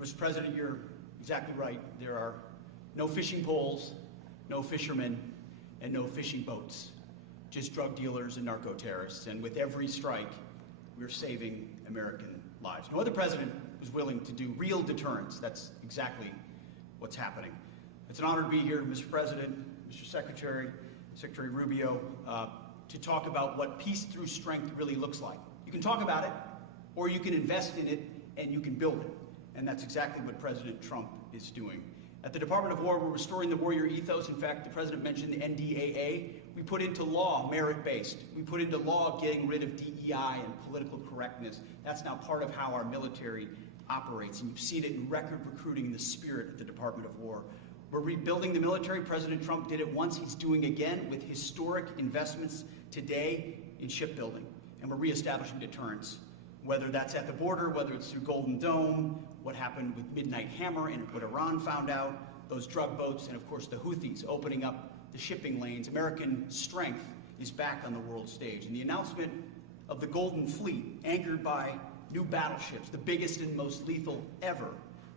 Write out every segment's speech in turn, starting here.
Mr. President, you're exactly right. There are no fishing poles, no fishermen, and no fishing boats, just drug dealers and narco-terrorists. And with every strike, we're saving American lives. No other president was willing to do real deterrence. That's exactly what's happening. It's an honor to be here, Mr. President, Mr. Secretary, Secretary Rubio, to talk about what peace through strength really looks like. You can talk about it, or you can invest in it, and you can build it. And that's exactly what President Trump is doing. At the Department of War, we're restoring the warrior ethos. In fact, the President mentioned the NDAA. We put into law merit-based. We put into law getting rid of DEI and political correctness. That's now part of how our military operates. And you've seen it in record recruiting in the spirit at the Department of War. We're rebuilding the military. President Trump did it once. He's doing again with historic investments today in shipbuilding. And we're reestablishing deterrence, whether that's at the border, whether it's through Golden Dome, what happened with Midnight Hammer and what Iran found out, those drug boats, and of course the Houthis opening up the shipping lanes. American strength is back on the world stage. And the announcement of the Golden Fleet, anchored by new battleships, the biggest and most lethal ever,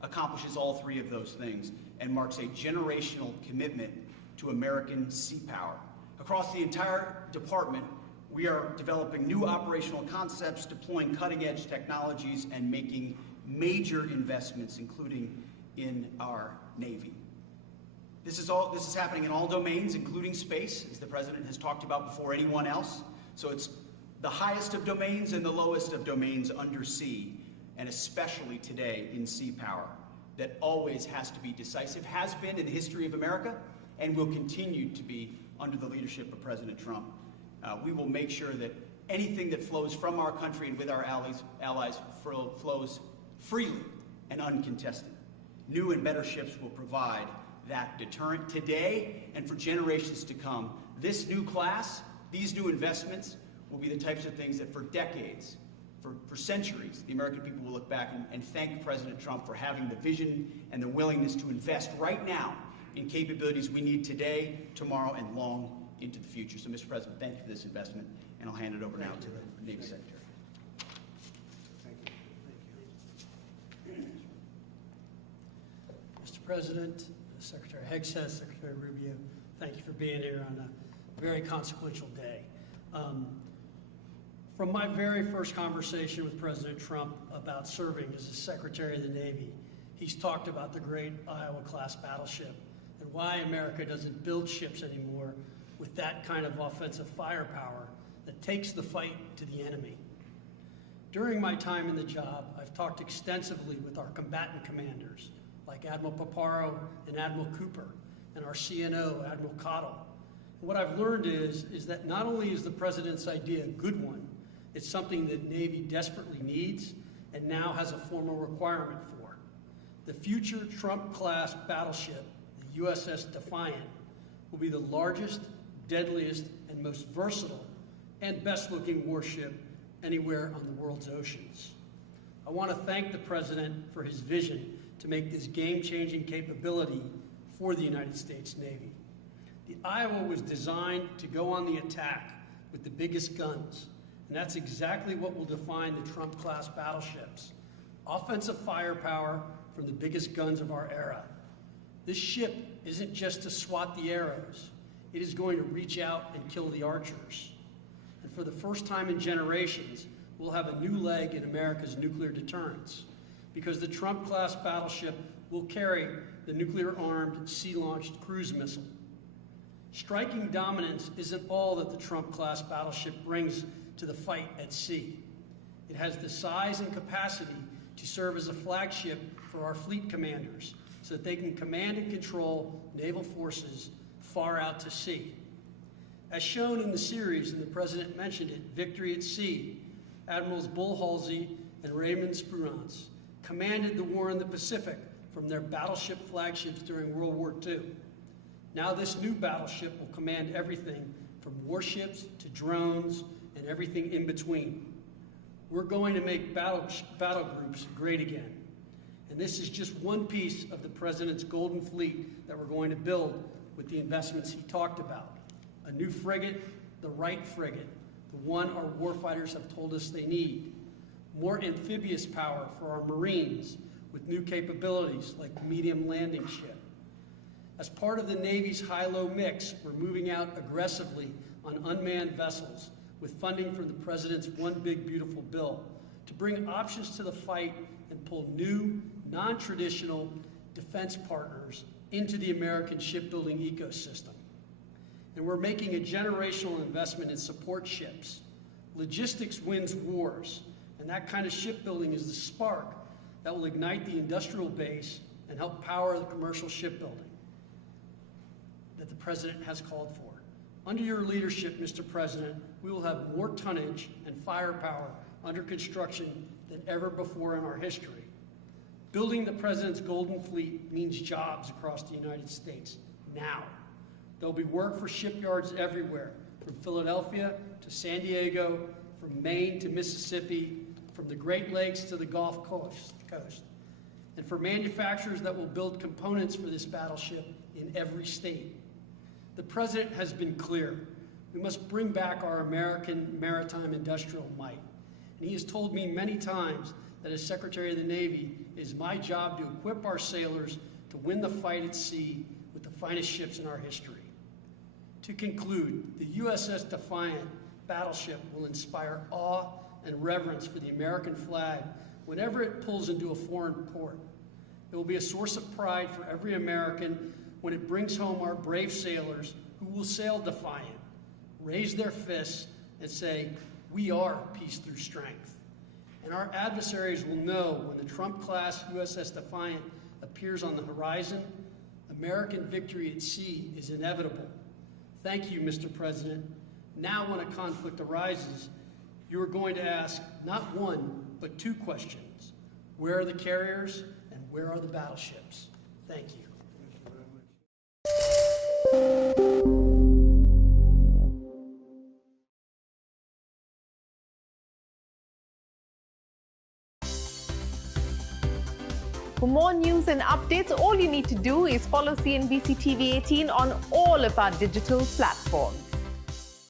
accomplishes all three of those things and marks a generational commitment to American sea power. Across the entire department, we are developing new operational concepts, deploying cutting-edge technologies, and making major investments, including in our Navy. This is happening in all domains, including space, as the President has talked about before anyone else. So it's the highest of domains and the lowest of domains under sea, and especially today in sea power, that always has to be decisive, has been in the history of America, and will continue to be under the leadership of President Trump. We will make sure that anything that flows from our country and with our allies flows freely and uncontested. New and better ships will provide that deterrent today and for generations to come. This new class, these new investments, will be the types of things that for decades, for centuries, the American people will look back and thank President Trump for having the vision and the willingness to invest right now in capabilities we need today, tomorrow, and long into the future. So, Mr. President, thank you for this investment, and I'll hand it over now to the Navy Secretary. Thank you. Mr. President, Secretary Hegseth, Secretary Rubio, thank you for being here on a very consequential day. From my very first conversation with President Trump about serving as the Secretary of the Navy, he's talked about the great Iowa-class battleship and why America doesn't build ships anymore with that kind of offensive firepower that takes the fight to the enemy. During my time in the job, I've talked extensively with our combatant commanders, like Admiral Paparo and Admiral Cooper, and our CNO, Admiral Cottle. And what I've learned is that not only is the President's idea a good one, it's something that Navy desperately needs and now has a formal requirement for. The future Trump-class battleship, the USS Defiant, will be the largest, deadliest, and most versatile and best-looking warship anywhere on the world's oceans. I want to thank the President for his vision to make this game-changing capability for the United States Navy. The Iowa was designed to go on the attack with the biggest guns, and that's exactly what will define the Trump-class battleships. Offensive firepower from the biggest guns of our era. This ship isn't just to swat the arrows. It is going to reach out and kill the archers. And for the first time in generations, we'll have a new leg in America's nuclear deterrence, because the Trump-class battleship will carry the nuclear-armed, sea-launched cruise missile. Striking dominance isn't all that the Trump-class battleship brings to the fight at sea. It has the size and capacity to serve as a flagship for our fleet commanders so that they can command and control naval forces far out to sea. As shown in the series, and the President mentioned it, Victory at Sea, Admirals Bull Halsey and Raymond Spruance commanded the war in the Pacific from their battleship flagships during World War II. Now this new battleship will command everything from warships to drones and everything in between. We're going to make battle groups great again. And this is just one piece of the President's Golden Fleet that we're going to build with the investments he talked about. A new frigate, the right frigate, the one our warfighters have told us they need. More amphibious power for our Marines, with new capabilities like the medium landing ship. As part of the Navy's high-low mix, we're moving out aggressively on unmanned vessels with funding from the President's One Big Beautiful Bill to bring options to the fight and pull new, non-traditional defense partners into the American shipbuilding ecosystem. And we're making a generational investment in support ships. Logistics wins wars, and that kind of shipbuilding is the spark that will ignite the industrial base and help power the commercial shipbuilding that the President has called for. Under your leadership, Mr. President, we will have more tonnage and firepower under construction than ever before in our history. Building the President's Golden Fleet means jobs across the United States, now. There'll be work for shipyards everywhere, from Philadelphia to San Diego, from Maine to Mississippi, from the Great Lakes to the Gulf Coast. And for manufacturers that will build components for this battleship in every state. The President has been clear. We must bring back our American maritime industrial might. And he has told me many times that as Secretary of the Navy, it is my job to equip our sailors to win the fight at sea with the finest ships in our history. To conclude, the USS Defiant battleship will inspire awe and reverence for the American flag whenever it pulls into a foreign port. It will be a source of pride for every American when it brings home our brave sailors who will sail defiant, raise their fists, and say, "We are peace through strength." And our adversaries will know when the Trump-class USS Defiant appears on the horizon, American victory at sea is inevitable. Thank you, Mr. President. Now when a conflict arises, you are going to ask not one, but two questions. Where are the carriers and where are the battleships? Thank you. For more news and updates, all you need to do is follow CNBC TV 18 on all of our digital platforms.